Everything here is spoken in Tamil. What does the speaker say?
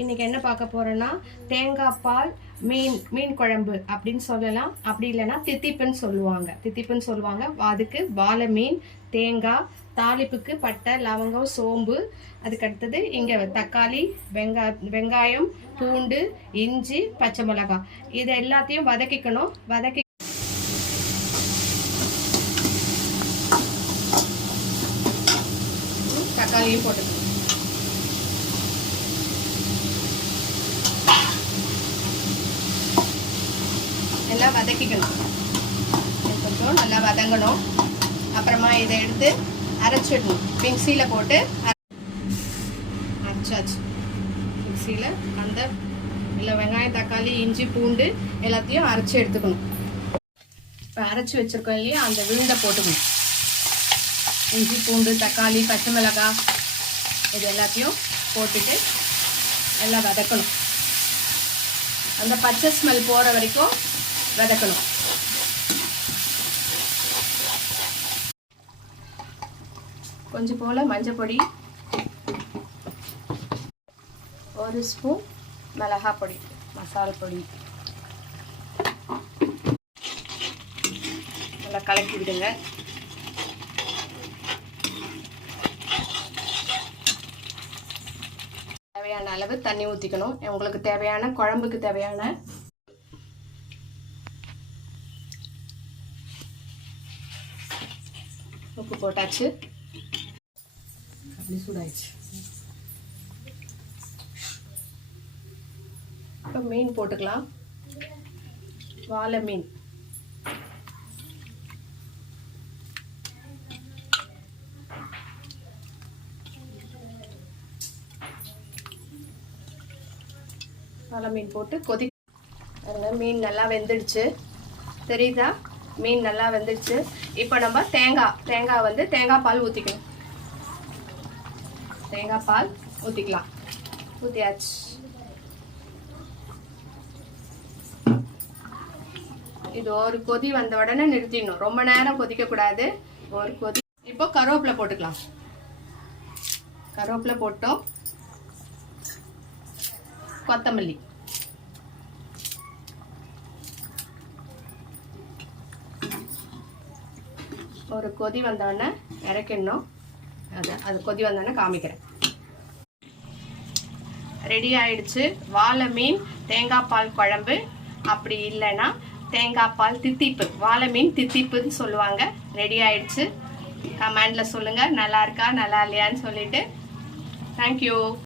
இன்றைக்கி என்ன பார்க்க போகிறோன்னா தேங்காய் பால் மீன் மீன் குழம்பு அப்படின்னு சொல்லலாம். அப்படி இல்லைன்னா தித்திப்புன்னு சொல்லுவாங்க. தித்திப்புன்னு சொல்லுவாங்க. அதுக்கு வாழை மீன் தேங்காய் தாளிப்புக்கு பட்டை லவங்கம் சோம்பு. அதுக்கடுத்தது இங்கே தக்காளி வெங்கா வெங்காயம் பூண்டு இஞ்சி பச்சை மிளகாய். இது எல்லாத்தையும் வதக்கிக்கணும். வதக்கி தக்காளியும் போட்டுக்கணும். நல்லா வதக்கிக்கணும். கொஞ்சம் நல்லா வதங்கணும். அப்புறமா இதை எடுத்து அரைச்சிடணும். மிக்சியில் போட்டு அரைச்சாச்சு. மிக்சியில் அந்த இல்லை வெங்காயம் தக்காளி இஞ்சி பூண்டு எல்லாத்தையும் அரைச்சி எடுத்துக்கணும். இப்போ அரைச்சி வச்சுருக்கோம் இல்லையா? அந்த விழுந்த போட்டுக்கணும். இஞ்சி பூண்டு தக்காளி பச்சை மிளகாய் இது எல்லாத்தையும் போட்டுட்டு எல்லாம் வதக்கணும். அந்த பச்சை ஸ்மெல் போகிற வரைக்கும் வதக்கணும். கொஞ்சம் போல் மஞ்சள் பொடி. ஒரு ஸ்பூன் மிளகா பொடி மசாலா பொடி. நல்லா கலக்கி விடுங்க. தேவையான அளவு தண்ணி ஊற்றிக்கணும் உங்களுக்கு தேவையான குழம்புக்கு தேவையான உப்பு போட்டாச்சு. அப்படி சூடாயிடுச்சு. இப்போ மீன் போட்டுக்கலாம். வாழை மீன். வாழை மீன் போட்டு கொதி மீன் நல்லா வெந்துடுச்சு. தெரியுதா? மீன் நல்லா வெந்துடுச்சு இப்போ நம்ம தேங்காய் தேங்காய் வந்து தேங்காய் பால் ஊற்றிக்கணும் தேங்காய் பால் ஊற்றிக்கலாம் ஊற்றியாச்சு இது ஒரு கொதி வந்த உடனே நிறுத்திடணும். ரொம்ப நேரம் கொதிக்கக்கூடாது ஒரு கொதி. இப்போ கருவேப்பிலை போட்டுக்கலாம். கருவேப்பிலை போட்டோம். கொத்தமல்லி. ஒரு கொதி வந்தோடனே இறக்கிடணும். அது அது கொதி வந்தோடனே காமிக்கிறேன். ரெடி ஆயிடுச்சு. வாழை மீன் தேங்காய் பால் குழம்பு. அப்படி இல்லைன்னா தேங்காய் பால் தித்திப்பு. வாழை மீன் தித்திப்புன்னு சொல்லுவாங்க. ரெடி ஆயிடுச்சு. கமெண்டில் சொல்லுங்கள் நல்லா இருக்கா? நல்லா இல்லையான்னு சொல்லிட்டு. தேங்க்யூ